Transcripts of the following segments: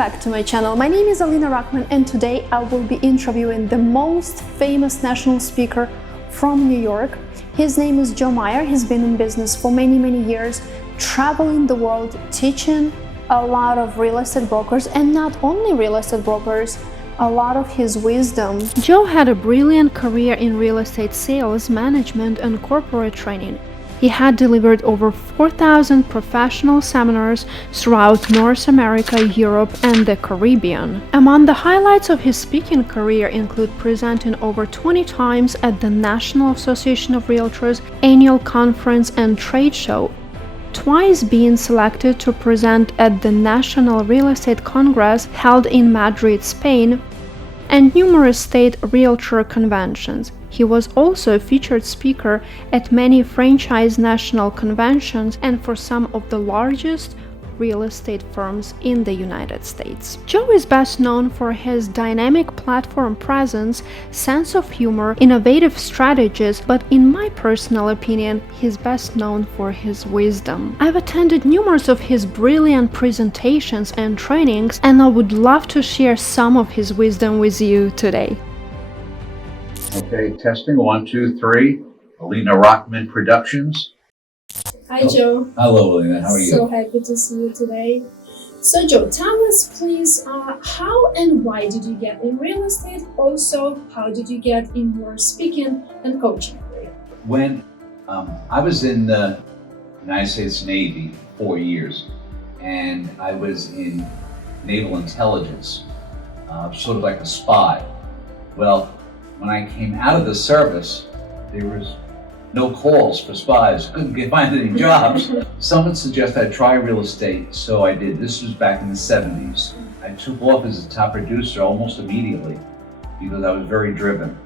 back to my channel. My name is Alina Rachman, and today I will be interviewing the most famous national speaker from New York. His name is Joe Meyer. He's been in business for many years, traveling the world, teaching a lot of real estate brokers, and not only real estate brokers, a lot of his wisdom. Joe had a brilliant career in real estate sales, management, and corporate training. He had delivered over 4,000 professional seminars throughout North America, Europe, and the Caribbean. Among the highlights of his speaking career include presenting over 20 times at the National Association of Realtors annual conference and trade show, twice being selected to present at the National Real Estate Congress held in Madrid, Spain, and numerous state realtor conventions. He was also a featured speaker at many franchise national conventions and for some of the largest real estate firms in the United States. Joe is best known for his dynamic platform presence, sense of humor, innovative strategies, but in my personal opinion, he's best known for his wisdom. I've attended numerous of his brilliant presentations and trainings, and I would love to share some of his wisdom with you today. Okay, testing 1, 2, 3. Alina Rachman Productions. Hi, Joe. Hello, Alina. How are you? So happy to see you today. So, Joe, tell us, please, how and why did you get in real estate? Also, how did you get in your speaking and coaching career? When I was in the United States Navy 4 years, and I was in naval intelligence, sort of like a spy. Well, when I came out of the service, there was no calls for spies, couldn't find any jobs. Someone suggested I try real estate, so I did. This was back in the 70s. I took off as a top producer almost immediately because I was very driven.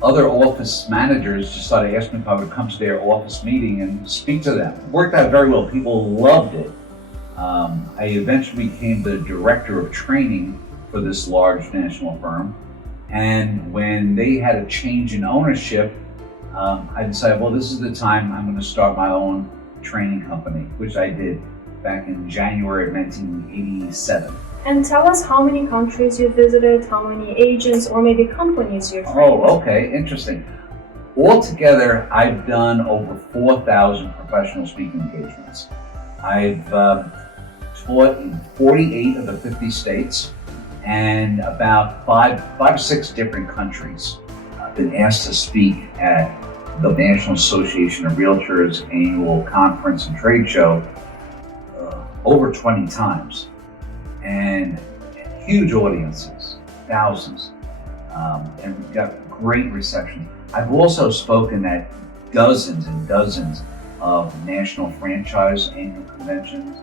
Other office managers just started asking if I would come to their office meeting and speak to them. It worked out very well. People loved it. I eventually became the director of training for this large national firm. And when they had a change in ownership, I decided, well, this is the time I'm going to start my own training company, which I did back in January of 1987. And tell us how many countries you visited, how many agents or maybe companies you trained. Oh, okay, interesting. Altogether, I've done over 4,000 professional speaking engagements. I've taught in 48 of the 50 states and about five or six different countries. I've been asked to speak at the National Association of Realtors annual conference and trade show over 20 times, and huge audiences, thousands, and we've got great reception. I've also spoken at dozens and dozens of national franchise annual conventions,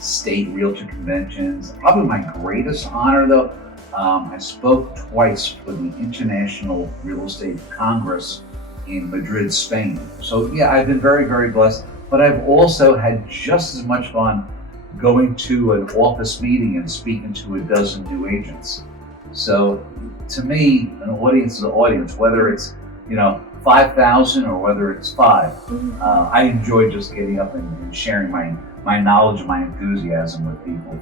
state realtor conventions. Probably my greatest honor, though, I spoke twice for the International Real Estate Congress in Madrid, Spain. So yeah, I've been very blessed, but I've also had just as much fun going to an office meeting and speaking to a dozen new agents. So to me, an audience is an audience, whether it's 5,000 or whether it's 5. I enjoy just getting up and sharing my knowledge and my enthusiasm with people.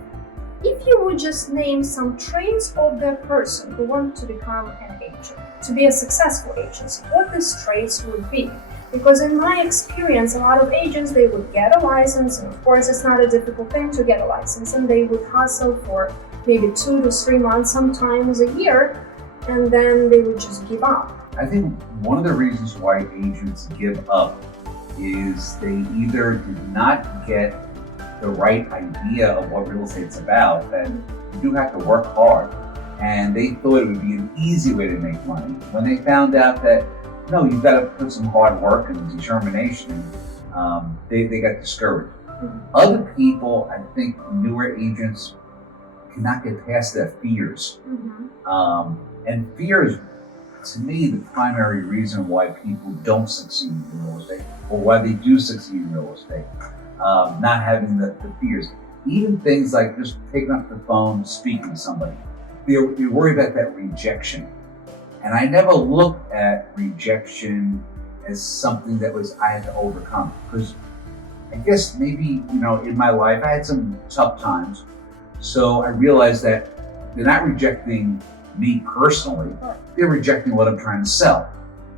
If you would just name some traits of the person who wants to become an agent, to be a successful agent, what these traits would be? Because in my experience, a lot of agents, they would get a license, and of course it's not a difficult thing to get a license, and they would hustle for maybe 2 to 3 months, sometimes a year, and then they would just give up. I think one of the reasons why agents give up is they either did not get the right idea of what real estate's about, that you do have to work hard, and they thought it would be an easy way to make money. When they found out that, no, you've got to put some hard work and determination, they got discouraged. Other people, I think newer agents cannot get past their fears. And fear is, to me, the primary reason why people don't succeed in real estate, or why they do succeed in real estate. Not having the fears. Even things like just picking up the phone, speaking to somebody. You worry about that rejection. And I never looked at rejection as something that I had to overcome. Because I guess maybe, in my life, I had some tough times. So I realized that they're not rejecting me personally, they're rejecting what I'm trying to sell.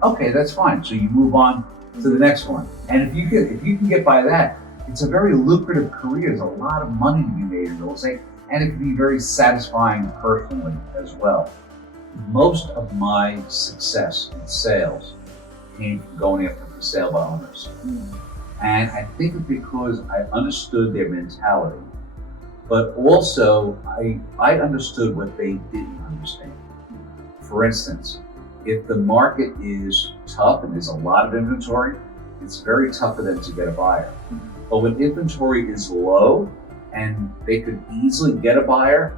Okay, that's fine. So you move on to the next one. And if you can get by that, it's a very lucrative career. There's a lot of money to be made in real estate, and it can be very satisfying personally as well. Most of my success in sales came from going after for sale by owners. And I think it's because I understood their mentality, but also I understood what they didn't understand. For instance, if the market is tough and there's a lot of inventory, it's very tough for them to get a buyer. But when inventory is low and they could easily get a buyer,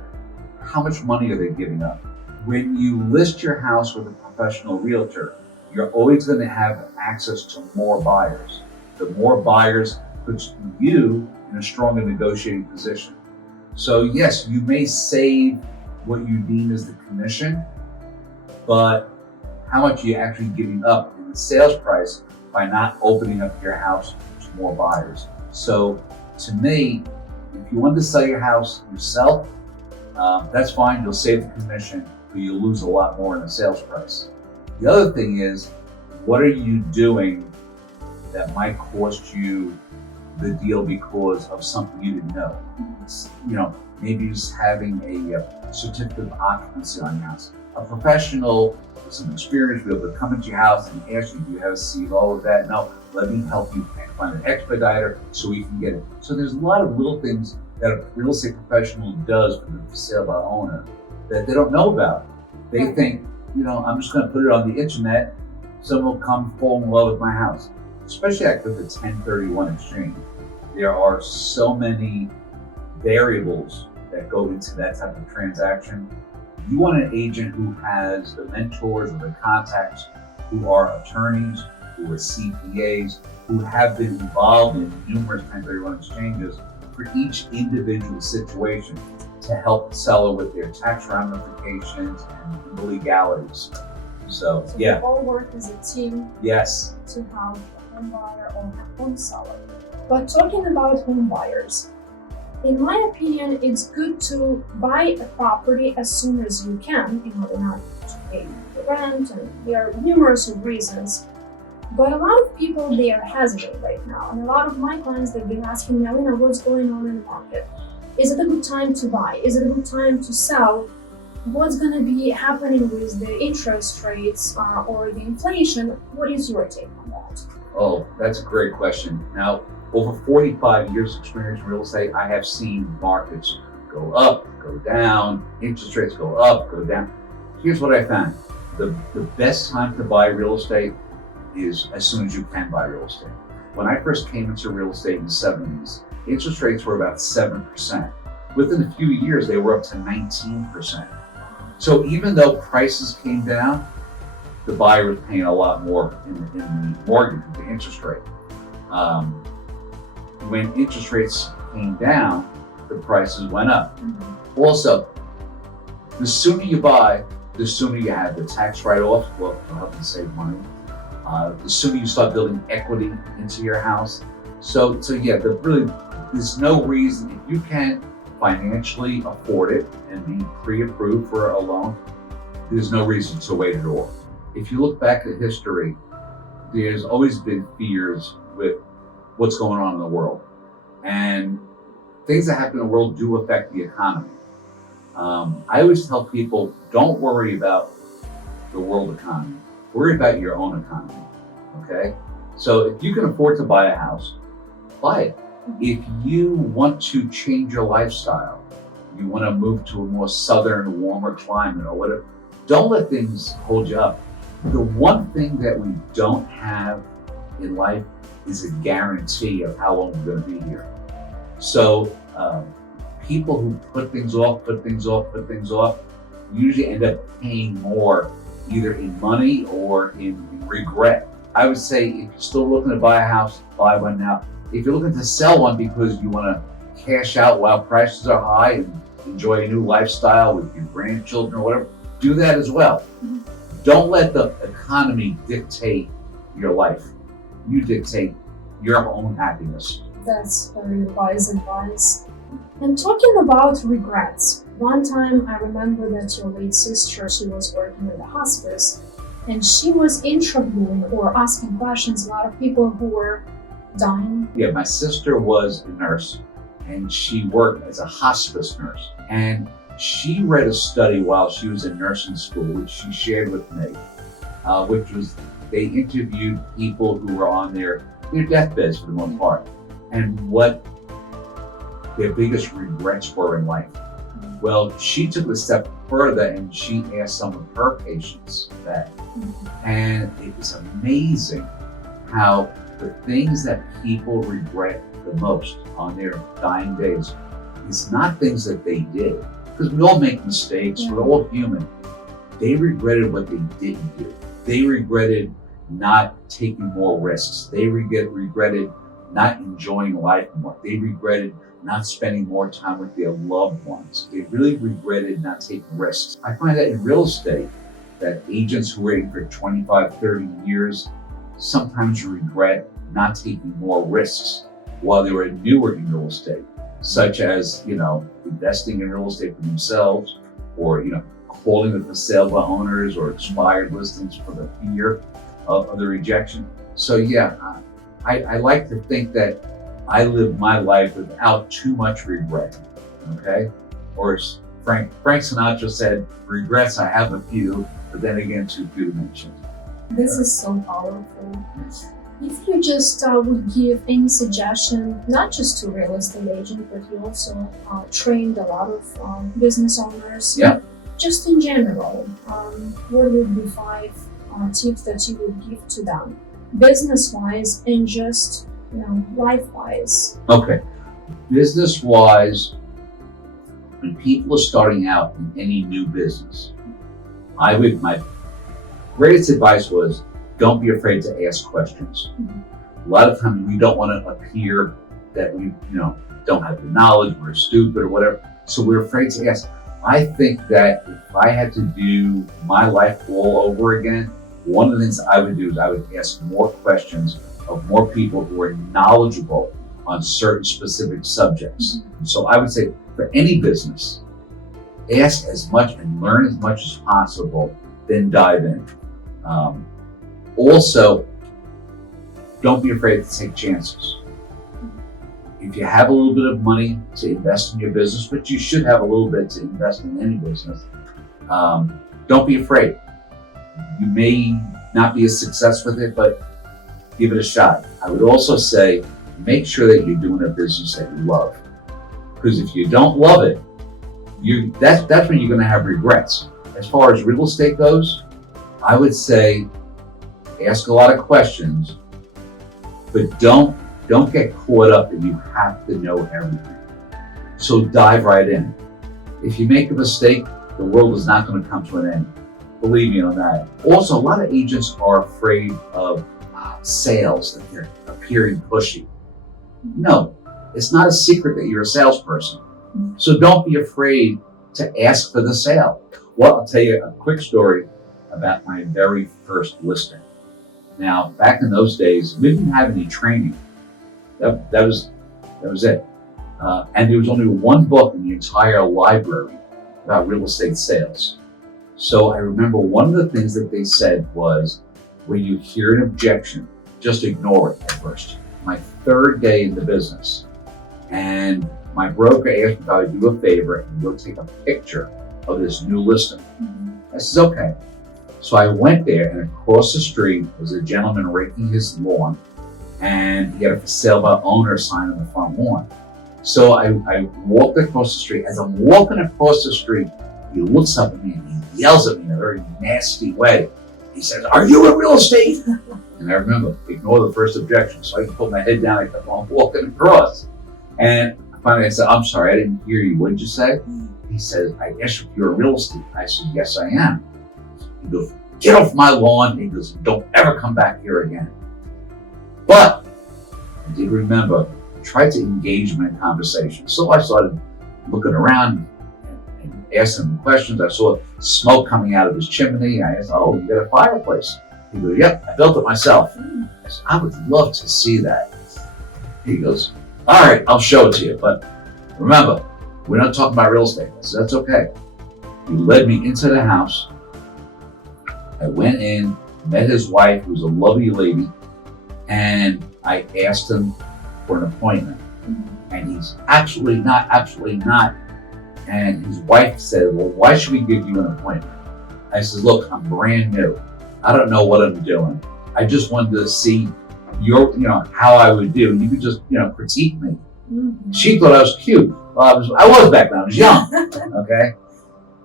how much money are they giving up? When you list your house with a professional realtor, you're always going to have access to more buyers. The more buyers puts you in a stronger negotiating position. So yes, you may save what you deem as the commission, but how much are you actually giving up in the sales price by not opening up your house to more buyers? So to me, if you want to sell your house yourself, that's fine, you'll save the commission, but you'll lose a lot more in the sales price. The other thing is, what are you doing that might cost you the deal because of something you didn't know? Maybe just having a certificate of occupancy on your house. A professional with some experience will be able to come into your house and ask you, do you have a seat, all of that? No, let me help you find an expediter so we can get it. So there's a lot of little things that a real estate professional does for the sale by owner that they don't know about. They think, I'm just going to put it on the internet, someone will come fall in love with my house. Especially after the 1031 exchange. There are so many variables that go into that type of transaction. You want an agent who has the mentors or the contacts who are attorneys, who are CPAs, who have been involved in numerous 1031 exchanges for each individual situation to help the seller with their tax ramifications and the legalities. So yeah. We all work as a team. Yes. To have a home buyer or a home seller. But talking about home buyers, in my opinion, it's good to buy a property as soon as you can in order not to pay the rent, and there are numerous reasons. But a lot of people, they are hesitant right now, and a lot of my clients, they've been asking me, Alina, what's going on in the market? Is it a good time to buy? Is it a good time to sell? What's going to be happening with the interest rates or the inflation? What is your take on that? Oh, that's a great question. Now, over 45 years experience in real estate, I have seen markets go up, go down, interest rates go up, go down. Here's what I found. The best time to buy real estate is as soon as you can buy real estate. When I first came into real estate in the 70s, interest rates were about 7%. Within a few years, they were up to 19%. So even though prices came down, the buyer was paying a lot more in the mortgage, the interest rate. When interest rates came down, the prices went up. Mm-hmm. Also, the sooner you buy, the sooner you have the tax write-off, well, it'll help you save money. The sooner you start building equity into your house. So yeah, there's no reason, if you can financially afford it and be pre-approved for a loan, there's no reason to wait at all. If you look back at history, there's always been fears with what's going on in the world. And things that happen in the world do affect the economy. I always tell people, don't worry about the world economy. Worry about your own economy, okay? So if you can afford to buy a house, buy it. If you want to change your lifestyle, you want to move to a more southern, warmer climate or whatever, don't let things hold you up. The one thing that we don't have in life is a guarantee of how long we're going to be here. So people who put things off, usually end up paying more, either in money or in regret. I would say if you're still looking to buy a house, buy one now. If you're looking to sell one because you want to cash out while prices are high and enjoy a new lifestyle with your grandchildren or whatever, do that as well. Mm-hmm. Don't let the economy dictate your life. You dictate your own happiness. That's very wise advice. And talking about regrets, one time I remember that your late sister, she was working in the hospice, and she was interviewing or asking questions a lot of people who were dying. Yeah, my sister was a nurse, and she worked as a hospice nurse. And she read a study while she was in nursing school, which she shared with me, which was they interviewed people who were on their deathbeds for the most part, and what their biggest regrets were in life. Well, she took it a step further and she asked some of her patients that. And it was amazing how the things that people regret the most on their dying days is not things that they did. Because we all make mistakes, we're all human. They regretted what they didn't do. They regretted not taking more risks. They regretted not enjoying life more. They regretted not spending more time with their loved ones. They really regretted not taking risks. I find that in real estate, that agents who are in for 25, 30 years sometimes regret not taking more risks while they were newer in real estate, such as, investing in real estate for themselves, or, calling it for sale by owners or expired listings for the fear of the rejection. So I like to think that I live my life without too much regret, okay? Or as Frank Sinatra said, regrets I have a few, but then again too few to mention. This is so powerful. If you just would give any suggestion, not just to real estate agents, but you also trained a lot of business owners. Yeah. Just in general, what would be 5 tips that you would give to them, business-wise and just life-wise? Okay, business-wise, when people are starting out in any new business, my greatest advice was, don't be afraid to ask questions. A lot of times we don't want to appear that we, don't have the knowledge, we're stupid or whatever, so we're afraid to ask. I think that if I had to do my life all over again, one of the things I would do is I would ask more questions of more people who are knowledgeable on certain specific subjects. So I would say for any business, ask as much and learn as much as possible, then dive in. Also, don't be afraid to take chances. If you have a little bit of money to invest in your business, but you should have a little bit to invest in any business, don't be afraid. You may not be a success with it, but give it a shot. I would also say, make sure that you're doing a business that you love. Because if you don't love it, that's when you're going to have regrets. As far as real estate goes, I would say ask a lot of questions, but don't get caught up that you have to know everything. So dive right in. If you make a mistake, the world is not going to come to an end. Believe me on that. Also, a lot of agents are afraid of sales, that they're appearing pushy. No, it's not a secret that you're a salesperson. So don't be afraid to ask for the sale. Well, I'll tell you a quick story about my very first listing. Now, back in those days, we didn't have any training. That was it. And there was only one book in the entire library about real estate sales. So I remember one of the things that they said was, when you hear an objection, just ignore it at first. My third day in the business, and my broker asked me if I would do a favor and go take a picture of this new listing. I said, okay. So I went there, and across the street was a gentleman raking his lawn, and he had a for sale by owner sign on the front lawn. So I walked across the street. As I'm walking across the street, he looks up at me and he yells at me in a very nasty way. He says, "Are you in real estate?" And I remember, ignore the first objection. So I put my head down, I kept on walking across. And finally I said, "I'm sorry, I didn't hear you. What did you say?" He says, "I asked if you're in real estate." I said, "Yes, I am." He goes, "Get off my lawn." He goes, "Don't ever come back here again." But I did remember, I tried to engage him in a conversation. So I started looking around and asking him questions. I saw smoke coming out of his chimney. I asked, "Oh, you got a fireplace?" He goes, "Yep, I built it myself." I said, "I would love to see that." He goes, "All right, I'll show it to you." But Remember, we're not talking about real estate. I said, that's okay. He led me into the house. I went in, met his wife, who was a lovely lady, and I asked him for an appointment. And he's absolutely not. And his wife said, well, why should we give you an appointment? I said, look, I'm brand new. I don't know what I'm doing. I just wanted to see how I would do. You could just, critique me. Mm-hmm. She thought I was cute. Well, I was back then. I was young. Okay.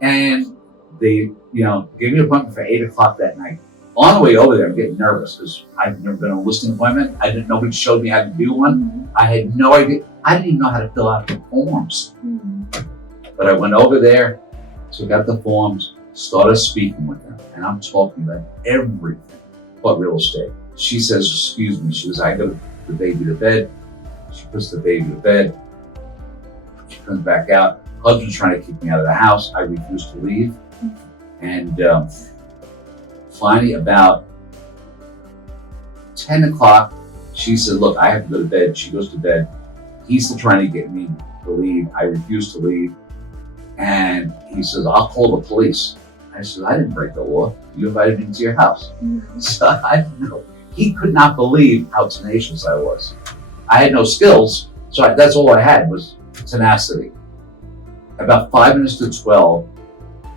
And they, gave me an appointment for 8 o'clock that night. On the way over there, I'm getting nervous because I've never been on a listing appointment. Nobody showed me how to do one. Mm-hmm. I had no idea. I didn't even know how to fill out the forms. Mm-hmm. But I went over there, took out the forms, started speaking with them. And I'm talking about everything but real estate. She says, excuse me. She goes, I got to put the baby to bed. She puts the baby to bed. She comes back out. Husband's trying to kick me out of the house. I refuse to leave. And finally, about 10 o'clock, she said, look, I have to go to bed. She goes to bed. He's still trying to get me to leave. I refuse to leave. And he says, I'll call the police. I said, I didn't break the law. You invited me into your house. Mm-hmm. So I didn't know. He could not believe how tenacious I was. I had no skills, so that's all I had was tenacity. About 5 minutes to 12,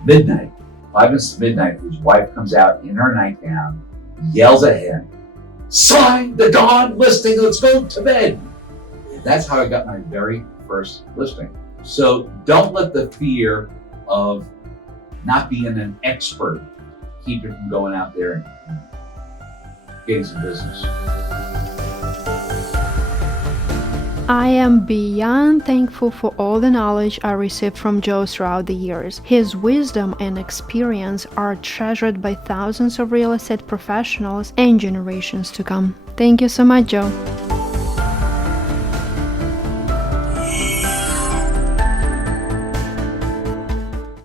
midnight, 5 minutes to midnight, his wife comes out in her nightgown, yells at him, sign the darn listing, let's go to bed. That's how I got my very first listing. So don't let the fear of not being an expert keep you from going out there and getting some business. I am beyond thankful for all the knowledge I received from Joe throughout the years. His wisdom and experience are treasured by thousands of real estate professionals and generations to come. Thank you so much, Joe.